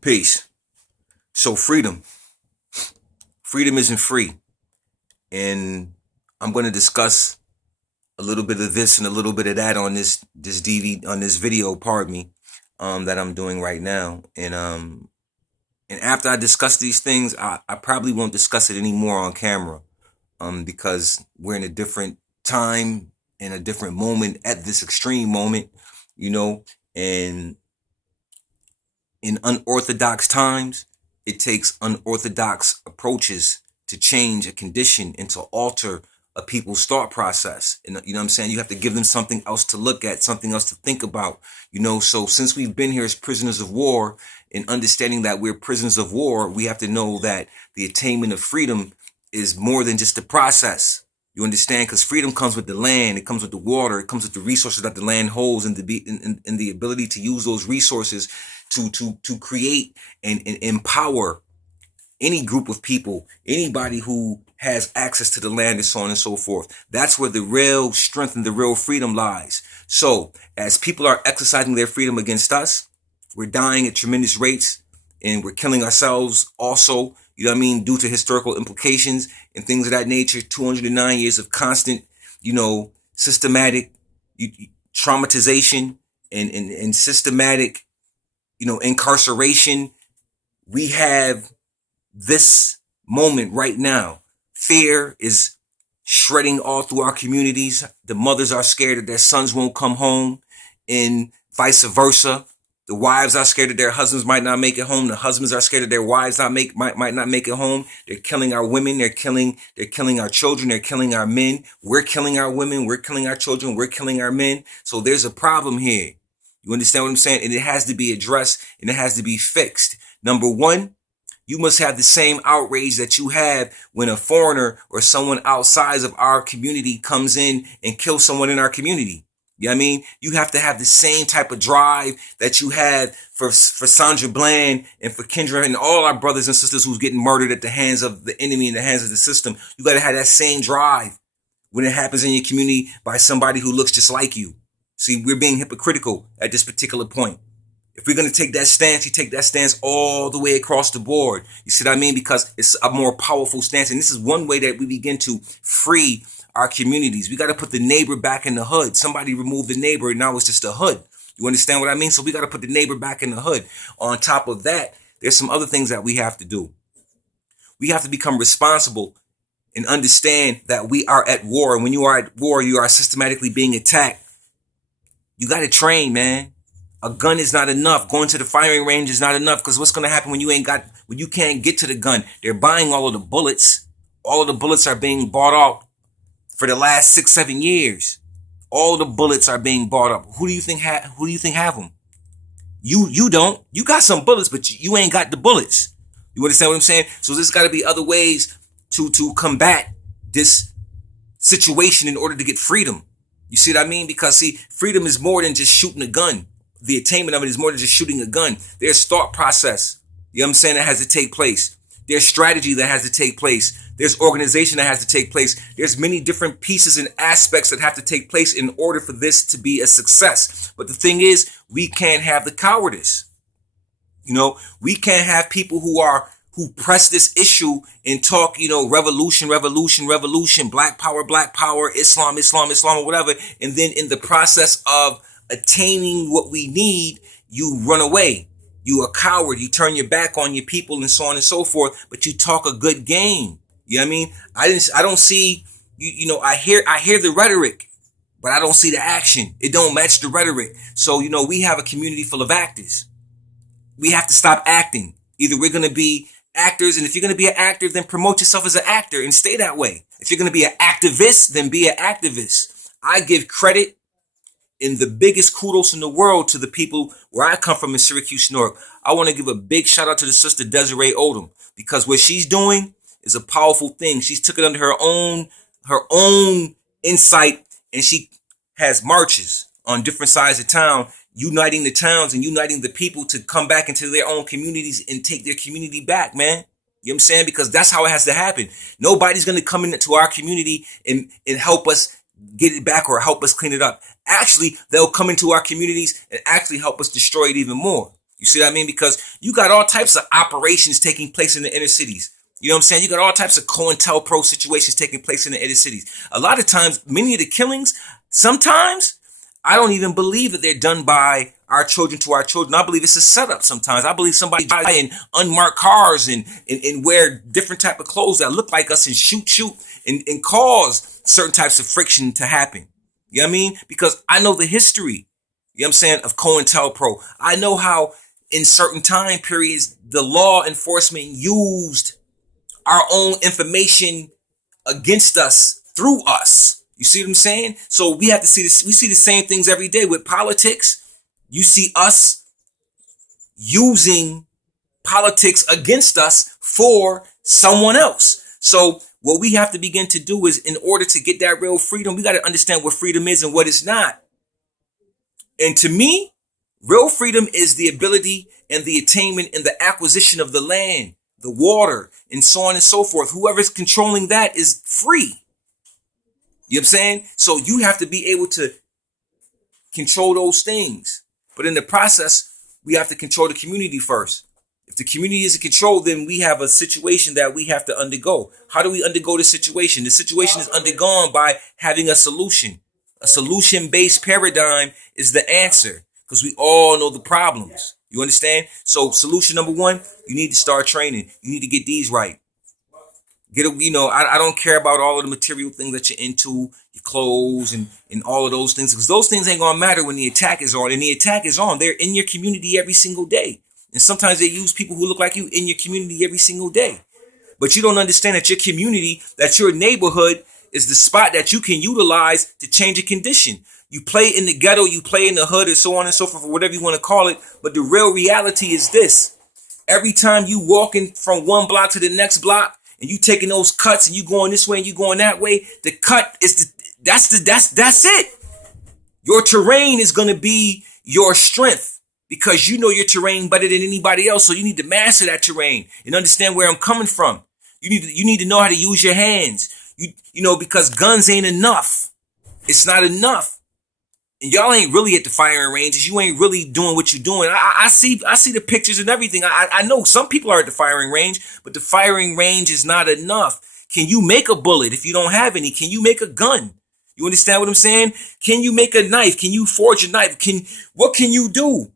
Peace. So freedom isn't free, and I'm going to discuss a little bit of this and a little bit of that on this DVD on this video. Pardon me, that I'm doing right now, and after I discuss these things, I probably won't discuss it anymore on camera, because we're in a different time in a different moment at this extreme moment, you know, and in unorthodox times, it takes unorthodox approaches to change a condition and to alter a people's thought process. And you know what I'm saying? You have to give them something else to look at, something else to think about. So since we've been here as prisoners of war and understanding that we're prisoners of war, we have to know that the attainment of freedom is more than just a process. You understand? Because freedom comes with the land, it comes with the water, it comes with the resources that the land holds, and the ability to use those resources to create and empower any group of people, anybody who has access to the land, and so on and so forth. That's where the real strength and the real freedom lies. So as people are exercising their freedom against us, we're dying at tremendous rates, and we're killing ourselves also, you know what I mean, due to historical implications and things of that nature. 209 years of constant, systematic traumatization and systematic, incarceration. We have this moment right now. Fear is shredding all through our communities. The mothers are scared that their sons won't come home, and vice versa. The wives are scared that their husbands might not make it home. The husbands are scared that their wives might not make it home. They're killing our women. They're killing our children. They're killing our men. We're killing our women. We're killing our children. We're killing our men. So there's a problem here. You understand what I'm saying? And it has to be addressed, and it has to be fixed. Number one, you must have the same outrage that you have when a foreigner or someone outside of our community comes in and kills someone in our community. You know what I mean? You have to have the same type of drive that you had for Sandra Bland and for Kendra and all our brothers and sisters who's getting murdered at the hands of the enemy and the hands of the system. You got to have that same drive when it happens in your community by somebody who looks just like you. See, we're being hypocritical at this particular point. If we're going to take that stance, you take that stance all the way across the board. You see what I mean? Because it's a more powerful stance. And this is one way that we begin to free our communities. We got to put the neighbor back in the hood. Somebody removed the neighbor, and now it's just a hood. You understand what I mean? So we got to put the neighbor back in the hood. On top of that, there's some other things that we have to do. We have to become responsible and understand that we are at war. And when you are at war, you are systematically being attacked. You got to train, man. A gun is not enough. Going to the firing range is not enough, because what's going to happen when you can't get to the gun? They're buying all of the bullets. All of the bullets are being bought out for the last 6-7 years. All of the bullets are being bought up. Who do you think have them? You don't. You got some bullets, but you ain't got the bullets. You understand what I'm saying? So there's got to be other ways to combat this situation in order to get freedom. You see what I mean? Because see, freedom is more than just shooting a gun. The attainment of it is more than just shooting a gun. There's thought process, you know what I'm saying, that has to take place. There's strategy that has to take place. There's organization that has to take place. There's many different pieces and aspects that have to take place in order for this to be a success. But the thing is, we can't have the cowardice. We can't have people who press this issue and talk, revolution, black power, Islam, or whatever. And then in the process of attaining what we need, you run away. You a coward. You turn your back on your people and so on and so forth. But you talk a good game. You know what I mean? I don't see I hear the rhetoric, but I don't see the action. It don't match the rhetoric. So we have a community full of actors. We have to stop acting. Either we're going to be actors, and if you're going to be an actor, then promote yourself as an actor and stay that way. If you're going to be an activist, then be an activist. I give credit and the biggest kudos in the world to the people where I come from in Syracuse, New York. I want to give a big shout out to the sister Desiree Odom, because what she's doing is a powerful thing. She's took it under her own insight, and she has marches on different sides of town, uniting the towns and uniting the people to come back into their own communities and take their community back, man. You know what I'm saying? Because that's how it has to happen. Nobody's going to come into our community and help us get it back or help us clean it up. Actually, they'll come into our communities and actually help us destroy it even more. You see what I mean? Because you got all types of operations taking place in the inner cities. You know what I'm saying? You got all types of COINTELPRO situations taking place in the inner cities. A lot of times, many of the killings, sometimes, I don't even believe that they're done by our children to our children. I believe it's a setup sometimes. I believe somebody buy in unmarked cars and wear different type of clothes that look like us and shoot and cause certain types of friction to happen. You know what I mean? Because I know the history, you know what I'm saying, of COINTELPRO. I know how in certain time periods the law enforcement used our own information against us through us. You see what I'm saying? So we have to see this. We see the same things every day with politics. You see us using politics against us for someone else. So what we have to begin to do is, in order to get that real freedom, we got to understand what freedom is and what it's not. And to me, real freedom is the ability and the attainment and the acquisition of the land, the water, and so on and so forth. Whoever's controlling that is free. You know what I'm saying? So you have to be able to control those things. But in the process, we have to control the community first. If the community isn't controlled, then we have a situation that we have to undergo. How do we undergo the situation? The situation is undergone by having a solution. A solution-based paradigm is the answer, because we all know the problems. You understand? So solution number one, you need to start training. You need to get these right. I don't care about all of the material things that you're into, your clothes and all of those things, because those things ain't gonna matter when the attack is on. And the attack is on. They're in your community every single day. And sometimes they use people who look like you in your community every single day. But you don't understand that your community, that your neighborhood is the spot that you can utilize to change a condition. You play in the ghetto, you play in the hood, and so on and so forth, or whatever you want to call it. But the real reality is this. Every time you walking from one block to the next block, and you taking those cuts and you going this way and you going that way, the cut is that's it. Your terrain is going to be your strength, because you know your terrain better than anybody else. So you need to master that terrain and understand where I'm coming from. You need to know how to use your hands. Because guns ain't enough. It's not enough. And y'all ain't really at the firing ranges. You ain't really doing what you're doing. I see the pictures and everything. I know some people are at the firing range, but the firing range is not enough. Can you make a bullet if you don't have any? Can you make a gun? You understand what I'm saying? Can you make a knife? Can you forge a knife? What can you do?